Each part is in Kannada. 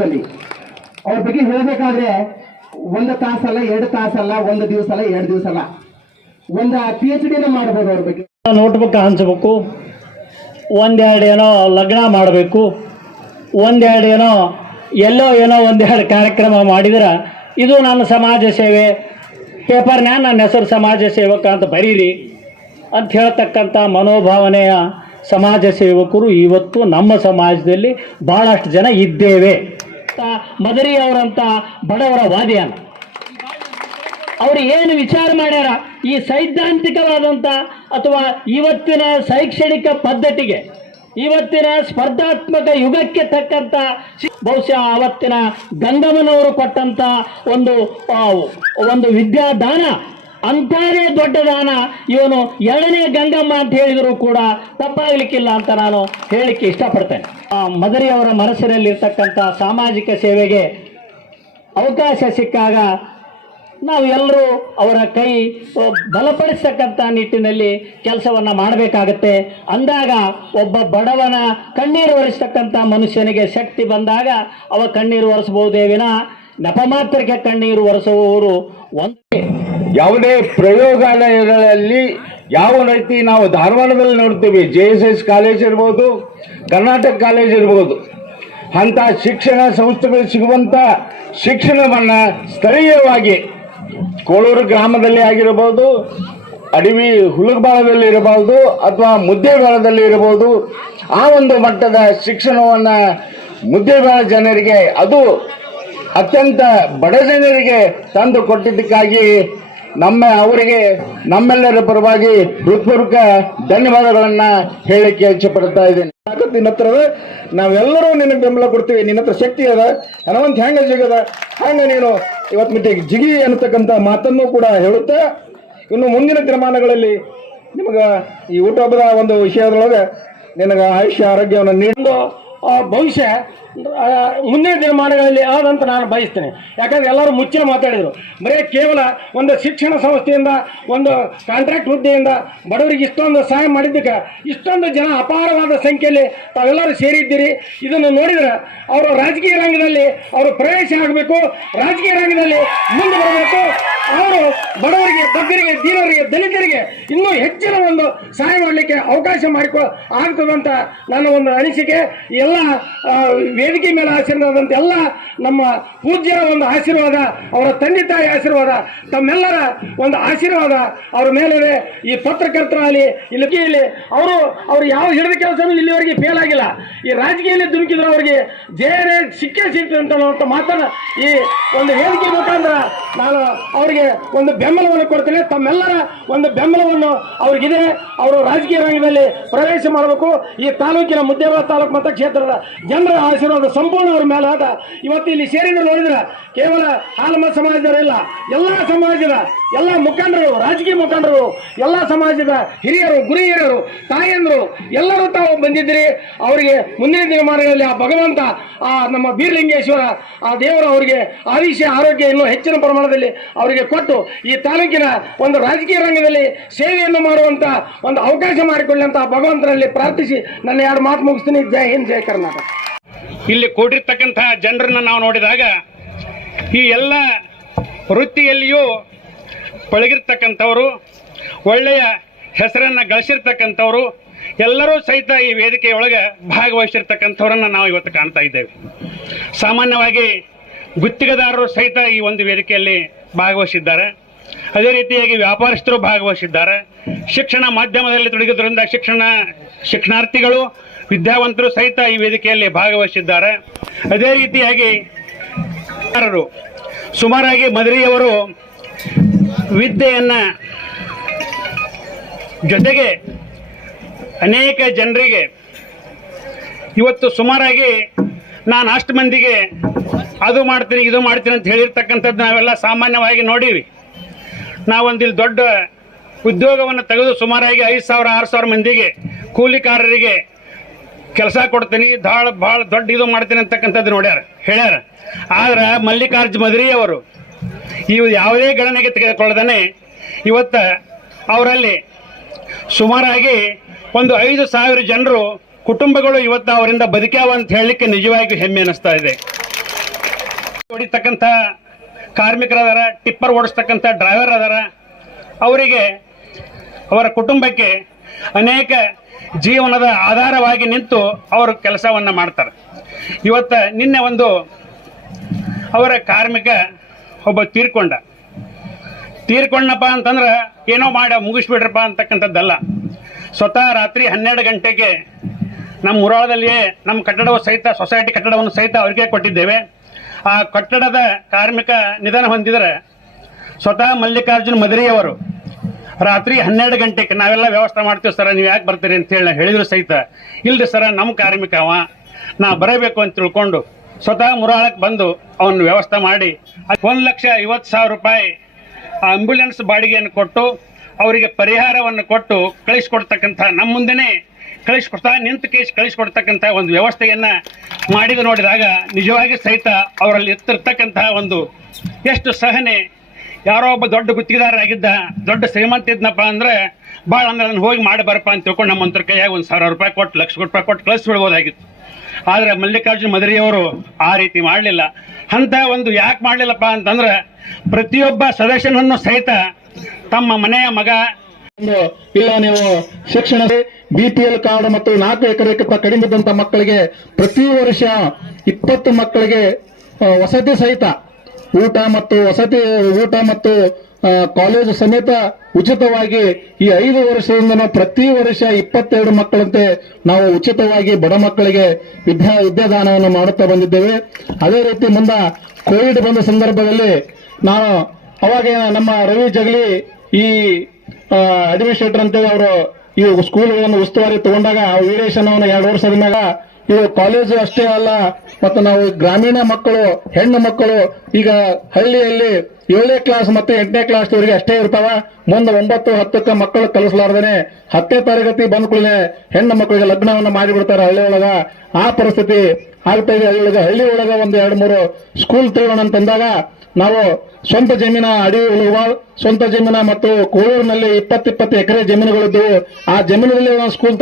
ಸಮಾಜದಲ್ಲಿ ಅವ್ರ ಬಗ್ಗೆ ಹೇಳಬೇಕಾದ್ರೆ ಒಂದು ತಾಸಲ್ಲ, ಎರಡು ತಾಸಲ್ಲ, ಒಂದು ದಿವಸ ಅಲ್ಲ ಎರಡು ದಿವಸ ಅಲ್ಲ ಒಂದು ಪಿ ಎಚ್ ಡಿನ ಮಾಡ್ಬೋದು ಅವ್ರ ಬಗ್ಗೆ. ನೋಟ್ಬುಕ್ ಹಂಚಬೇಕು, ಒಂದೆರಡು ಏನೋ ಲಗ್ನ ಮಾಡಬೇಕು, ಒಂದೆರಡು ಏನೋ ಎಲ್ಲೋ ಏನೋ ಒಂದೆರಡು ಕಾರ್ಯಕ್ರಮ ಮಾಡಿದ್ರೆ ಇದು ನನ್ನ ಸಮಾಜ ಸೇವೆ ಪೇಪರ್ನ್ಯಾಗ ನನ್ನ ಹೆಸರು ಸಮಾಜ ಸೇವಕ ಅಂತ ಬರೀರಿ ಅಂತ ಹೇಳ್ತಕ್ಕಂಥ ಮನೋಭಾವನೆಯ ಸಮಾಜ ಸೇವಕರು ಇವತ್ತು ನಮ್ಮ ಸಮಾಜದಲ್ಲಿ ಭಾಳಷ್ಟು ಜನ ಇದ್ದೇವೆ. ಮದರಿ ಅವರಂತ ಬಡವರ ವಾದಿಯನ್ನ ಅವರು ಏನು ವಿಚಾರ ಮಾಡ್ಯಾರ? ಈ ಸೈದ್ಧಾಂತಿಕವಾದಂಥ ಅಥವಾ ಇವತ್ತಿನ ಶೈಕ್ಷಣಿಕ ಪದ್ಧತಿಗೆ, ಇವತ್ತಿನ ಸ್ಪರ್ಧಾತ್ಮಕ ಯುಗಕ್ಕೆ ತಕ್ಕಂತ ಬಹುಶಃ ಅವತ್ತಿನ ಗಂಗಮ್ಮನವರು ಕೊಟ್ಟಂತ ಒಂದು ಒಂದು ವಿದ್ಯಾದಾನ ಅಂಥದೇ ದೊಡ್ಡ ದಾನ. ಇವನು ಎರಡನೇ ಗಂಗಮ್ಮ ಅಂತ ಹೇಳಿದರೂ ಕೂಡ ತಪ್ಪಾಗಲಿಕ್ಕಿಲ್ಲ ಅಂತ ನಾನು ಹೇಳಲಿಕ್ಕೆ ಇಷ್ಟಪಡ್ತೇನೆ. ಆ, ಮದರಿ ಅವರ ಮನಸ್ಸಿನಲ್ಲಿರ್ತಕ್ಕಂಥ ಸಾಮಾಜಿಕ ಸೇವೆಗೆ ಅವಕಾಶ ಸಿಕ್ಕಾಗ ನಾವು ಎಲ್ಲರೂ ಅವರ ಕೈ ಬಲಪಡಿಸ್ತಕ್ಕಂಥ ನಿಟ್ಟಿನಲ್ಲಿ ಕೆಲಸವನ್ನು ಮಾಡಬೇಕಾಗತ್ತೆ. ಅಂದಾಗ ಒಬ್ಬ ಬಡವನ ಕಣ್ಣೀರು ಒರೆಸ್ತಕ್ಕಂಥ ಮನುಷ್ಯನಿಗೆ ಶಕ್ತಿ ಬಂದಾಗ ಅವ ಕಣ್ಣೀರು ಒರೆಸಬಹುದೇ ವಿನ ನೆಪಮಾತ್ರಕ್ಕೆ ಕಣ್ಣೀರು ಒರೆಸುವವರು ಒಂದೇ. ಯಾವುದೇ ಪ್ರಯೋಗಾಲಯಗಳಲ್ಲಿ ಯಾವ ರೀತಿ ನಾವು ಧಾರವಾಡದಲ್ಲಿ ನೋಡ್ತೀವಿ ಜೆ ಎಸ್ ಎಸ್ ಕಾಲೇಜ್ ಇರ್ಬೋದು, ಕರ್ನಾಟಕ ಕಾಲೇಜ್ ಇರ್ಬೋದು ಅಂತ ಶಿಕ್ಷಣ ಸಂಸ್ಥೆಗಳು ಸಿಗುವಂಥ ಶಿಕ್ಷಣವನ್ನು ಸ್ಥಳೀಯವಾಗಿ ಕೋಳೂರು ಗ್ರಾಮದಲ್ಲಿ ಆಗಿರಬಹುದು ಅಡವಿ ಹುಲಗಬಾಳದಲ್ಲಿ ಇರಬಹುದು ಅಥವಾ ಮುದ್ದೇಬಾಳದಲ್ಲಿ ಇರಬಹುದು ಆ ಒಂದು ಮಟ್ಟದ ಶಿಕ್ಷಣವನ್ನು ಮುದ್ದೇಬಾಳ ಜನರಿಗೆ ಅದು ಅತ್ಯಂತ ಬಡ ಜನರಿಗೆ ತಂದು ಕೊಟ್ಟಿದ್ದಕ್ಕಾಗಿ ನಮ್ಮ ಅವರಿಗೆ, ನಮ್ಮೆಲ್ಲರ ಪರವಾಗಿ ಹೃತ್ಪೂರ್ವಕ ಧನ್ಯವಾದಗಳನ್ನ ಹೇಳಕ್ಕೆ ಇಚ್ಛೆ ಪಡ್ತಾ ಇದ್ದೇನೆ ನಿನ್ನ ಹತ್ರ ನಾವೆಲ್ಲರೂ ನಿನಗೆ ಬೆಂಬಲ ಕೊಡ್ತೀವಿ. ನಿನ್ನ ಹತ್ರ ಶಕ್ತಿ ಅದ ಹಣವಂತ ಹೆಂಗ ಜಿಗದ. ಹಂಗ ನೀನು ಇವತ್ತು ಮಿತಿ ಜಿಗಿ ಅನ್ನತಕ್ಕಂಥ ಮಾತನ್ನು ಕೂಡ ಹೇಳುತ್ತಾ. ಇನ್ನು ಮುಂದಿನ ದಿನಮಾನಗಳಲ್ಲಿ ನಿಮಗೆ ಈ ಊಟಹಬ್ಬದ ಒಂದು ವಿಷಯದೊಳಗೆ ನಿನಗೆ ಆಯುಷ್ಯ, ಆರೋಗ್ಯವನ್ನು ನೀಡಲು ಭವಿಷ್ಯ ಮುಂದಿನ ದಿನಮಾನಗಳಲ್ಲಿ ಆದಂತ ನಾನು ಬಯಸ್ತೇನೆ. ಯಾಕಂದ್ರೆ ಎಲ್ಲರೂ ಮುಚ್ಚಿನ ಮಾತಾಡಿದರು. ಬರೀ ಕೇವಲ ಒಂದು ಶಿಕ್ಷಣ ಸಂಸ್ಥೆಯಿಂದ, ಒಂದು ಕಾಂಟ್ರಾಕ್ಟ್ ಹುದ್ದೆಯಿಂದ ಬಡವರಿಗೆ ಇಷ್ಟೊಂದು ಸಹಾಯ ಮಾಡಿದ್ದಕ್ಕೆ ಇಷ್ಟೊಂದು ಜನ ಅಪಾರವಾದ ಸಂಖ್ಯೆಯಲ್ಲಿ ತಾವೆಲ್ಲರೂ ಸೇರಿದ್ದೀರಿ. ಇದನ್ನು ನೋಡಿದ್ರೆ ಅವರು ರಾಜಕೀಯ ರಂಗದಲ್ಲಿ ಅವರು ಪ್ರವೇಶ ಆಗಬೇಕು, ರಾಜಕೀಯ ರಂಗದಲ್ಲಿ ಮುಂದೆ ಬರಬೇಕು. ಅವರು ಬಡವರಿಗೆ ಬಗ್ಗರಿಗೆ ದೀನರಿಗೆ, ದಲಿತರಿಗೆ ಇನ್ನೂ ಹೆಚ್ಚಿನ ಒಂದು ಸಹಾಯ ಮಾಡಲಿಕ್ಕೆ ಅವಕಾಶ ಮಾಡಿಕೊ ಆಗ್ತದಂತ ನನ್ನ ಒಂದು ಅನಿಸಿಕೆ. ಎಲ್ಲ ವೇದಿಕೆ ಮೇಲೆ ಆಶೀರ್ವಾದಂತೆ ಎಲ್ಲ ನಮ್ಮ ಪೂಜ್ಯರ ಒಂದು ಆಶೀರ್ವಾದ, ಅವರ ತಂದೆ ತಾಯಿ ಆಶೀರ್ವಾದ, ತಮ್ಮೆಲ್ಲರ ಒಂದು ಆಶೀರ್ವಾದ, ಅವ್ರ ಮೇಲಿದೆ ಈ ಪತ್ರಕರ್ತರಾಗಲಿ, ಇಲ್ಲಿ ಅವರು ಅವರು ಯಾವ ಹಿಡಿದ ಕೆಲಸನೂ ಇಲ್ಲಿವರೆಗೆ ಫೇಲ್ ಆಗಿಲ್ಲ. ಈ ರಾಜಕೀಯದಲ್ಲಿ ಧುಮುಕಿದ್ರು ಅವರಿಗೆ ಜಯನೇ ಸಿಕ್ಕೇ ಅಂತ ಅಂತ ಮಾತನ್ನ ಈ ಒಂದು ವೇದಿಕೆ ಮುಖಾಂತರ ನಾನು ಅವರಿಗೆ ಒಂದು ಬೆಂಬಲವನ್ನು ಕೊಡ್ತೇನೆ. ತಮ್ಮೆಲ್ಲರ ಒಂದು ಬೆಂಬಲವನ್ನು ಅವ್ರಿಗಿದೆ. ಅವರು ರಾಜಕೀಯ ರಂಗದಲ್ಲಿ ಪ್ರವೇಶ ಮಾಡಬೇಕು. ಈ ತಾಲೂಕಿನ ಮುದ್ದೇವಾ ತಾಲೂಕು ಮತಕ್ಷೇತ್ರದ ಜನರ ಆಶೀರ್ವಾದ ಸಂಪೂರ್ಣ ಅವ್ರ ಮೇಲೆ ಆದ. ಇವತ್ತು ಇಲ್ಲಿ ಸೇರಿದ್ರು ನೋಡಿದ್ರೆ ಕೇವಲ ಹಾಲಮ ಸಮಾಜದವರೆಲ್ಲ ಎಲ್ಲ ಸಮಾಜದ ಎಲ್ಲ ಮುಖಂಡರು, ರಾಜಕೀಯ ಮುಖಂಡರು, ಎಲ್ಲ ಸಮಾಜದ ಹಿರಿಯರು, ಗುರು ಹಿರಿಯರು, ತಾಯಂದರು, ಎಲ್ಲರೂ ತಾವು ಬಂದಿದ್ದೀರಿ. ಅವರಿಗೆ ಮುಂದಿನ ದಿನಮಾನಗಳಲ್ಲಿ ಆ ಭಗವಂತ, ಆ ನಮ್ಮ ಬೀರಲಿಂಗೇಶ್ವರ ಆ ದೇವರು ಅವರಿಗೆ ಆಯುಷ್ಯ, ಆರೋಗ್ಯ ಇನ್ನೂ ಹೆಚ್ಚಿನ ಪ್ರಮಾಣದಲ್ಲಿ ಅವರಿಗೆ ಕೊಟ್ಟು ಈ ತಾಲೂಕಿನ ಒಂದು ರಾಜಕೀಯ ರಂಗದಲ್ಲಿ ಸೇವೆಯನ್ನು ಮಾಡುವಂತ ಒಂದು ಅವಕಾಶ ಮಾಡಿಕೊಳ್ಳಿ ಅಂತ ಭಗವಂತನಲ್ಲಿ ಪ್ರಾರ್ಥಿಸಿ ನನ್ನ ಎರಡು ಮಾತು ಮುಗಿಸ್ತೀನಿ. ಜೈ ಹಿಂದ್, ಜೈ ಕರ್ನಾಟಕ. ಇಲ್ಲಿ ಕೂಡಿರ್ತಕ್ಕಂತಹ ಜನರನ್ನ ನಾವು ನೋಡಿದಾಗ ಈ ಎಲ್ಲ ವೃತ್ತಿಯಲ್ಲಿಯೂ ಪಳಗಿರ್ತಕ್ಕಂಥವರು, ಒಳ್ಳೆಯ ಹೆಸರನ್ನು ಗಳಿಸಿರ್ತಕ್ಕಂಥವ್ರು, ಎಲ್ಲರೂ ಸಹಿತ ಈ ವೇದಿಕೆಯೊಳಗೆ ಭಾಗವಹಿಸಿರ್ತಕ್ಕಂಥವ್ರನ್ನ ನಾವು ಇವತ್ತು ಕಾಣ್ತಾ ಇದ್ದೇವೆ. ಸಾಮಾನ್ಯವಾಗಿ ಗುತ್ತಿಗೆದಾರರು ಸಹಿತ ಈ ಒಂದು ವೇದಿಕೆಯಲ್ಲಿ ಭಾಗವಹಿಸಿದ್ದಾರೆ. ಅದೇ ರೀತಿಯಾಗಿ ವ್ಯಾಪಾರಸ್ಥರು ಭಾಗವಹಿಸಿದ್ದಾರೆ. ಶಿಕ್ಷಣ ಮಾಧ್ಯಮದಲ್ಲಿ ತೊಡಗಿದ್ರಿಂದ ಶಿಕ್ಷಣ, ಶಿಕ್ಷಣಾರ್ಥಿಗಳು ವಿದ್ಯಾವಂತರು ಸಹಿತ ಈ ವೇದಿಕೆಯಲ್ಲಿ ಭಾಗವಹಿಸಿದ್ದಾರೆ. ಅದೇ ರೀತಿಯಾಗಿ ಸುಮಾರಾಗಿ ಮದರಿಯವರು ವಿದ್ಯೆಯನ್ನು ಜೊತೆಗೆ ಅನೇಕ ಜನರಿಗೆ ಇವತ್ತು ಸುಮಾರಾಗಿ ನಾನು ಅಷ್ಟು ಮಂದಿಗೆ ಅದು ಮಾಡ್ತೀನಿ, ಇದು ಮಾಡ್ತೀನಿ ಅಂತ ಹೇಳಿರ್ತಕ್ಕಂಥದ್ದು ನಾವೆಲ್ಲ ಸಾಮಾನ್ಯವಾಗಿ ನೋಡೀವಿ. ನಾವೊಂದಿಲ್ಲಿ ದೊಡ್ಡ ಉದ್ಯೋಗವನ್ನು ತೆಗೆದು ಸುಮಾರಾಗಿ ಐದು ಸಾವಿರ, ಆರು ಸಾವಿರ ಮಂದಿಗೆ ಕೂಲಿಕಾರರಿಗೆ ಕೆಲಸ ಕೊಡ್ತೀನಿ ಭಾಳ ಭಾಳ ದೊಡ್ಡ ಇದು ಮಾಡ್ತೀನಿ ಅಂತಕ್ಕಂಥದ್ದು ನೋಡ್ಯಾರ, ಹೇಳ್ಯಾರ. ಆದ್ರೆ ಮಲ್ಲಿಕಾರ್ಜುನ ಮದ್ರಿ ಅವರು ಇವು ಯಾವುದೇ ಗಣನೆಗೆ ತೆಗೆದುಕೊಳ್ಳದೇ ಇವತ್ತ ಅವರಲ್ಲಿ ಸುಮಾರಾಗಿ ಒಂದು ಐದು ಸಾವಿರ ಜನರು ಕುಟುಂಬಗಳು ಇವತ್ತು ಅವರಿಂದ ಬದುಕ್ಯಾವ ಅಂತ ಹೇಳಲಿಕ್ಕೆ ನಿಜವಾಗಿಯೂ ಹೆಮ್ಮೆ ಅನಿಸ್ತಾ ಇದೆ. ಹೊಡಿತಕ್ಕಂಥ ಕಾರ್ಮಿಕರದಾರ ಟಿಪ್ಪರ್ ಓಡಿಸ್ತಕ್ಕಂಥ ಡ್ರೈವರ್ ಅದಾರ, ಅವರಿಗೆ ಅವರ ಕುಟುಂಬಕ್ಕೆ ಅನೇಕ ಜೀವನದ ಆಧಾರವಾಗಿ ನಿಂತು ಅವರು ಕೆಲಸವನ್ನು ಮಾಡ್ತಾರೆ. ಇವತ್ತು ನಿನ್ನೆ ಒಂದು ಅವರ ಕಾರ್ಮಿಕ ಒಬ್ಬ ತೀರ್ಕೊಂಡ. ತೀರ್ಕೊಂಡಪ್ಪ ಅಂತಂದ್ರೆ ಏನೋ ಮಾಡಿ, ಮುಗಿಸ್ಬಿಡ್ರಪ್ಪ ಅಂತಕ್ಕಂಥದ್ದಲ್ಲ. ಸ್ವತಃ ರಾತ್ರಿ ಹನ್ನೆರಡು ಗಂಟೆಗೆ ನಮ್ಮ ಮುರಾಳದಲ್ಲಿಯೇ ನಮ್ಮ ಕಟ್ಟಡವು ಸಹಿತ, ಸೊಸೈಟಿ ಕಟ್ಟಡವನ್ನು ಸಹಿತ ಅವರಿಗೆ ಕೊಟ್ಟಿದ್ದೇವೆ. ಆ ಕಟ್ಟಡದ ಕಾರ್ಮಿಕ ನಿಧನ ಹೊಂದಿದರೆ ಸ್ವತಃ ಮಲ್ಲಿಕಾರ್ಜುನ್ ಮದರಿಯವರು ರಾತ್ರಿ ಹನ್ನೆರಡು ಗಂಟೆಗೆ ನಾವೆಲ್ಲ ವ್ಯವಸ್ಥೆ ಮಾಡ್ತೀವಿ ಸರ್, ನೀವು ಯಾಕೆ ಬರ್ತೀರಿ ಅಂತ ಹೇಳಿ ಹೇಳಿದ್ರು ಸಹಿತ. ಇಲ್ರಿ ಸರ ನಮ್ಮ ಕಾರ್ಮಿಕ ಅವ. ನಾ ಬರಬೇಕು ಅಂತ ತಿಳ್ಕೊಂಡು ಸ್ವತಃ ಮುರಾಳಕ್ಕೆ ಬಂದು ಅವನು ವ್ಯವಸ್ಥೆ ಮಾಡಿ. ಒಂದು ಲಕ್ಷ ಐವತ್ತು ಸಾವಿರ ರೂಪಾಯಿ ಆಂಬ್ಯುಲೆನ್ಸ್ ಬಾಡಿಗೆಯನ್ನು ಕೊಟ್ಟು, ಅವರಿಗೆ ಪರಿಹಾರವನ್ನು ಕೊಟ್ಟು ಕಳಿಸ್ಕೊಡ್ತಕ್ಕಂಥ ನಮ್ಮ ಮುಂದೆನೇ ಕಳಿಸ್ಕೊಡ್ತಾ ನಿಂತು ಕೇಸ್ ಕಳಿಸ್ಕೊಡ್ತಕ್ಕಂಥ ಒಂದು ವ್ಯವಸ್ಥೆಯನ್ನು ಮಾಡಿದ ನೋಡಿದಾಗ ನಿಜವಾಗಿ ಸಹಿತ ಅವರಲ್ಲಿ ಎತ್ತಿರ್ತಕ್ಕಂತಹ ಒಂದು ಎಷ್ಟು ಸಹನೆ ಯಾರೋ ಒಬ್ಬ ದೊಡ್ಡ ಗುತ್ತಿಗೆದಾರರಾಗಿದ್ದ, ದೊಡ್ಡ ಶ್ರೀಮಂತ ಇದ್ನಪ್ಪ ಅಂದ್ರೆ ಭಾಳ ಅಂದ್ರೆ ಅದನ್ನ ಹೋಗಿ ಮಾಡಿ ಬರಪ್ಪ ಅಂತ ತಿಳ್ಕೊಂಡು ನಮ್ಮ ಮಂತ್ರ ಕೈಯಾಗ ಒಂದು ಸಾವಿರ ರೂಪಾಯಿ ಕೊಟ್ಟು, ಲಕ್ಷ ರೂಪಾಯಿ ಕೊಟ್ಟು ಕಳಿಸ್ಬಿಡ್ಬೋದಾಗಿತ್ತು ಆದರೆ ಮಲ್ಲಿಕಾರ್ಜುನ ಮದರಿಯವರು ಆ ರೀತಿ ಮಾಡಲಿಲ್ಲ. ಅಂತ ಒಂದು ಯಾಕೆ ಮಾಡಲಿಲ್ಲಪ್ಪ ಅಂತಂದ್ರೆ, ಪ್ರತಿಯೊಬ್ಬ ಸದಸ್ಯನನ್ನು ಸಹಿತ ತಮ್ಮ ಮನೆಯ ಮಗ ಇಲ್ಲ ನೀವು ಶಿಕ್ಷಣ ಬಿ ಪಿ ಕಾರ್ಡ್ ಮತ್ತು ನಾಲ್ಕು ಎಕರೆಕ್ಕಿಂತ ಕಡಿಮೆ ಇದ್ದಂತ ಮಕ್ಕಳಿಗೆ ಪ್ರತಿ ವರ್ಷ ಇಪ್ಪತ್ತು ಮಕ್ಕಳಿಗೆ ವಸತಿ ಸಹಿತ ಊಟ ಮತ್ತು ವಸತಿ, ಊಟ ಮತ್ತು ಕಾಲೇಜು ಸಮೇತ ಉಚಿತವಾಗಿ ಈ ಐದು ವರ್ಷದಿಂದ ಪ್ರತಿ ವರ್ಷ ಇಪ್ಪತ್ತೆರಡು ಮಕ್ಕಳಂತೆ ನಾವು ಉಚಿತವಾಗಿ ಬಡ ಮಕ್ಕಳಿಗೆ ವಿದ್ಯಾ, ವಿದ್ಯಾದಾನವನ್ನು ಮಾಡುತ್ತಾ ಬಂದಿದ್ದೇವೆ. ಅದೇ ರೀತಿ ಮುಂದೆ ಕೋವಿಡ್ ಬಂದ ಸಂದರ್ಭದಲ್ಲಿ ನಾವು ಅವಾಗ ನಮ್ಮ ರವಿ ಜಗಲಿ ಈ ಅಡ್ಮಿನಿಸ್ಟ್ರೇಟರ್ ಅಂತೇಳಿ ಅವರು ಈ ಸ್ಕೂಲ್ಗಳನ್ನು ಉಸ್ತುವಾರಿ ತಗೊಂಡಾಗ ವೀರೇಶನವನ್ನು ಎರಡು ವರ್ಷದ ಮ್ಯಾಗ ಇದು ಕಾಲೇಜು ಅಷ್ಟೇ ಅಲ್ಲ ಮತ್ತು ನಾವು ಗ್ರಾಮೀಣ ಮಕ್ಕಳು, ಹೆಣ್ಣು ಮಕ್ಕಳು, ಈಗ ಹಳ್ಳಿಯಲ್ಲಿ ಏಳನೇ ಕ್ಲಾಸ್ ಮತ್ತೆ ಎಂಟನೇ ಕ್ಲಾಸ್ ವರೆಗೆ ಅಷ್ಟೇ ಇರ್ತಾವ. ಮುಂದೆ ಒಂಬತ್ತು, ಹತ್ತಕ್ಕೆ ಮಕ್ಕಳು ಕಲಿಸಲಾರ್ದೇನೆ ಹತ್ತೇ ತರಗತಿ ಬಂದ ಕೂಡಲೇ ಹೆಣ್ಣು ಮಕ್ಕಳಿಗೆ ಲಗ್ನವನ್ನ ಮಾಡಿಬಿಡ್ತಾರೆ ಹಳ್ಳಿ ಒಳಗ ಆ ಪರಿಸ್ಥಿತಿ ಆಗ್ತಾ ಇದೆ ಹಳ್ಳಿ ಒಳಗ ಹಳ್ಳಿ ಒಂದು ಎರಡು ಮೂರು ಸ್ಕೂಲ್ ತೆಗೋಣ ಅಂತಂದಾಗ ನಾವು ಸ್ವಂತ ಜಮೀನ ಅಡಿ ಉಳುವ ಸ್ವಂತ ಜಮೀನ ಮತ್ತು ಕೋಳೂರಿನಲ್ಲಿ ಇಪ್ಪತ್ತಿಪ್ಪತ್ತು ಎಕರೆ ಜಮೀನುಗಳಿದ್ದವು. ಆ ಜಮೀನಿನಲ್ಲಿ ನಾವು ಸ್ಕೂಲ್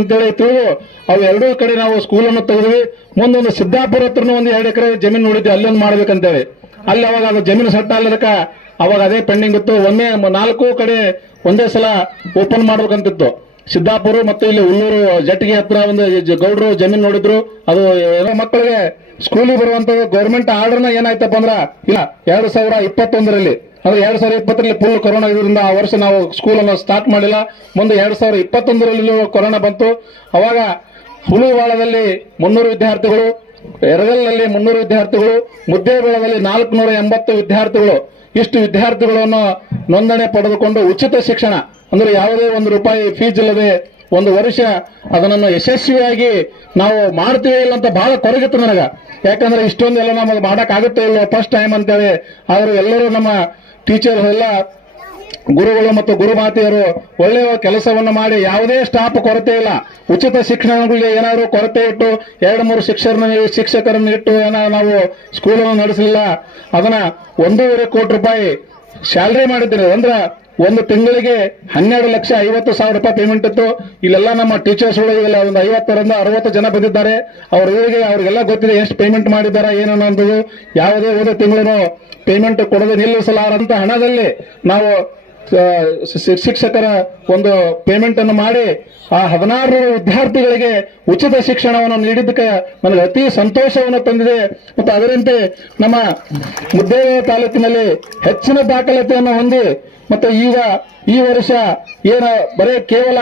ಅಂತೇಳಿ ತಿಳಿದು ಅವು ಎರಡೂ ಕಡೆ ನಾವು ಸ್ಕೂಲನ್ನು ತೆಗೆದ್ವಿ. ಮುಂದೊಂದು ಸಿದ್ದಾಪುರ ಹತ್ರನೂ ಒಂದು ಎರಡು ಎಕರೆ ಜಮೀನು ನೋಡಿದ್ವಿ. ಅಲ್ಲೊಂದು ಮಾಡ್ಬೇಕಂತೇಳಿ. ಅಲ್ಲಿ ಅವಾಗ ಅದು ಜಮೀನು ಸೆಟ್ ಆಗ್ಲಿಕ್ಕ ಅವಾಗ ಅದೇ ಪೆಂಡಿಂಗ್ ಇತ್ತು. ಒಮ್ಮೆ ನಾಲ್ಕು ಕಡೆ ಒಂದೇ ಸಲ ಓಪನ್ ಮಾಡ್ಬೇಕಂತಿತ್ತು. ಸಿದ್ದಾಪುರ ಮತ್ತು ಇಲ್ಲಿ ಉಳ್ಳೂರು ಜಟ್ಟಿಗೆ ಹತ್ರ ಒಂದು ಗೌಡರು ಜಮೀನು ಜಮೀನ್ ನೋಡಿದ್ರು. ಅದು ಎಲ್ಲ ಮಕ್ಕಳಿಗೆ ಸ್ಕೂಲಿಗೆ ಬರುವಂತ ಗೌರ್ಮೆಂಟ್ ಆರ್ಡರ್ನ ಏನಾಯ್ತಪ್ಪ ಅಂದ್ರ, ಇಲ್ಲ, ಎರಡ್ ಸಾವಿರ ಇಪ್ಪತ್ತೊಂದರಲ್ಲಿ, ಅಂದ್ರೆ ಎರಡ್ ಸಾವಿರ ಇಪ್ಪತ್ತರಲ್ಲಿ ಫುಲ್ ಕೊರೋನಾ ಇದರಿಂದ ಆ ವರ್ಷ ನಾವು ಸ್ಕೂಲ್ ಅನ್ನು ಸ್ಟಾರ್ಟ್ ಮಾಡಿಲ್ಲ. ಮುಂದೆ ಎರಡ್ ಸಾವಿರ ಇಪ್ಪತ್ತೊಂದರಲ್ಲಿ ಕೊರೋನಾ ಬಂತು. ಅವಾಗ ಹುಳುವಾಳದಲ್ಲಿ ಮುನ್ನೂರು ವಿದ್ಯಾರ್ಥಿಗಳು ಎರಗಲ್ನಲ್ಲಿ ಮುನ್ನೂರು ವಿದ್ಯಾರ್ಥಿಗಳು, ಮುದ್ದೇಬೇಳದಲ್ಲಿ ನಾಲ್ಕುನೂರ ಎಂಬತ್ತು ವಿದ್ಯಾರ್ಥಿಗಳು. ಇಷ್ಟು ವಿದ್ಯಾರ್ಥಿಗಳನ್ನು ನೋಂದಣಿ ಪಡೆದುಕೊಂಡು ಉಚಿತ ಶಿಕ್ಷಣ ಅಂದ್ರೆ ಯಾವುದೇ ಒಂದು ರೂಪಾಯಿ ಫೀಸ್ ಇಲ್ಲದೆ ಒಂದು ವರ್ಷ ಅದನ್ನು ಯಶಸ್ವಿಯಾಗಿ ನಾವು ಮಾಡ್ತೀವಿ ಇಲ್ಲ ಅಂತ ಬಹಳ ಕೊರಗಿತ್ತು ನನಗ. ಯಾಕಂದ್ರೆ ಇಷ್ಟೊಂದೆಲ್ಲ ನಮಗೆ ಮಾಡಕ್ ಆಗುತ್ತೆ ಇಲ್ಲ ಫಸ್ಟ್ ಟೈಮ್ ಅಂತೇಳಿ ಆದ್ರೆ ಎಲ್ಲರೂ ನಮ್ಮ ಟೀಚರ್ ಎಲ್ಲ ಗುರುಗಳು ಮತ್ತು ಗುರುಮಾತೆಯರು ಒಳ್ಳೆಯ ಕೆಲಸವನ್ನು ಮಾಡಿ ಯಾವುದೇ ಸ್ಟಾಫ್ ಕೊರತೆ ಇಲ್ಲ. ಉಚಿತ ಶಿಕ್ಷಣಗಳಿಗೆ ಏನಾದರೂ ಕೊರತೆ ಇಟ್ಟು ಎರಡು, ಮೂರು ಶಿಕ್ಷಕರನ್ನ ಶಿಕ್ಷಕರನ್ನು ಇಟ್ಟು ಏನೋ ನಾವು ಸ್ಕೂಲನ್ನು ನಡೆಸಲಿಲ್ಲ. ಅದನ್ನ ಒಂದೂವರೆ ಕೋಟಿ ರೂಪಾಯಿ ಸ್ಯಾಲ್ರಿ ಮಾಡಿದ್ದೀನಿ. ಅಂದ್ರೆ ಒಂದು ತಿಂಗಳಿಗೆ ಹನ್ನೆರಡು ಲಕ್ಷ ಐವತ್ತು ಸಾವಿರ ರೂಪಾಯಿ ಪೇಮೆಂಟ್ ಇತ್ತು. ಇಲ್ಲೆಲ್ಲ ನಮ್ಮ ಟೀಚರ್ಸ್ಗಳು ಇಲ್ಲ ಒಂದು ಐವತ್ತರಿಂದ ಅರವತ್ತು ಜನ ಬಂದಿದ್ದಾರೆ. ಅವ್ರ ಇವರಿಗೆ ಅವ್ರಿಗೆಲ್ಲ ಗೊತ್ತಿದೆ ಎಷ್ಟು ಪೇಮೆಂಟ್ ಮಾಡಿದ್ದಾರೆ ಏನು ಅನ್ನೋದು. ಯಾವುದೇ ಒಂದು ತಿಂಗಳು ಪೇಮೆಂಟ್ ಕೊಡದೆ ನಿಲ್ಲಿಸಲಾರಂತ ಹಣದಲ್ಲಿ ನಾವು ಶಿಕ್ಷಕರ ಒಂದು ಪೇಮೆಂಟ್ ಅನ್ನು ಮಾಡಿ ಆ ಹದಿನಾರು ವಿದ್ಯಾರ್ಥಿಗಳಿಗೆ ಉಚಿತ ಶಿಕ್ಷಣವನ್ನು ನೀಡಿದ್ದಕ್ಕೆ ನನಗೆ ಅತಿ ಸಂತೋಷವನ್ನು ತಂದಿದೆ. ಮತ್ತು ಅದರಂತೆ ನಮ್ಮ ಮುದ್ದೇಬೇಳೆ ತಾಲೂಕಿನಲ್ಲಿ ಹೆಚ್ಚಿನ ದಾಖಲಾತಿಯನ್ನು ಹೊಂದಿ ಮತ್ತು ಈಗ ಈ ವರ್ಷ ಏನು ಬರೀ ಕೇವಲ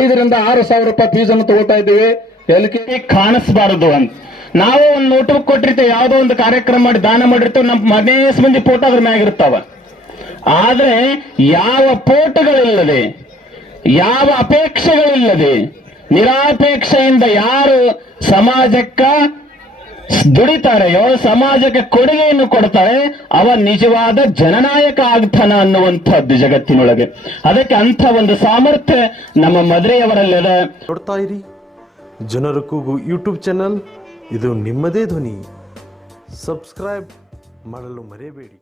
ಐದರಿಂದ ಆರು ಸಾವಿರ ರೂಪಾಯಿ ಫೀಸ್ ಅನ್ನು ತಗೋತಾ ಇದ್ದೀವಿ. ಎಲ್ ಕೆ ಕಾಣಿಸ್ಬಾರದು ಅಂತ. ನಾವು ಒಂದು ನೋಟ್ಬುಕ್ ಕೊಟ್ಟಿರ್ತೇವೆ, ಯಾವುದೋ ಒಂದು ಕಾರ್ಯಕ್ರಮ ಮಾಡಿ ದಾನ ಮಾಡಿರ್ತೇವೆ, ನಮ್ಮ ಮನೆ ಮಂದಿ ಫೋಟೋ ಅದ್ರ ಮ್ಯಾಗ ಇರ್ತಾವ ಆದ್ರೆ ಯಾವ ಪೋಟುಗಳಿಲ್ಲದೆ, ಯಾವ ಅಪೇಕ್ಷೆಗಳಿಲ್ಲದೆ, ನಿರಾಪೇಕ್ಷೆಯಿಂದ ಯಾರು ಸಮಾಜಕ್ಕ ದುಡಿತಾರೆಯೋ, ಸಮಾಜಕ್ಕೆ ಕೊಡುಗೆಯನ್ನು ಕೊಡ್ತಾರೆ, ಅವ ನಿಜವಾದ ಜನನಾಯಕ ಆಗ್ತಾನ ಅನ್ನುವಂಥದ್ದು ಜಗತ್ತಿನೊಳಗೆ. ಅದಕ್ಕೆ ಅಂಥ ಒಂದು ಸಾಮರ್ಥ್ಯ ನಮ್ಮ ಮದುವೆಯವರಲ್ಲಿದೆ ನೋಡ್ತಾ ಇರಿ, ಜನರ ಕೂಗು ಯೂಟ್ಯೂಬ್ ಚಾನಲ್, ಇದು ನಿಮ್ಮದೇ ಧ್ವನಿ. ಸಬ್ಸ್ಕ್ರೈಬ್ ಮಾಡಲು ಮರೆಯಬೇಡಿ.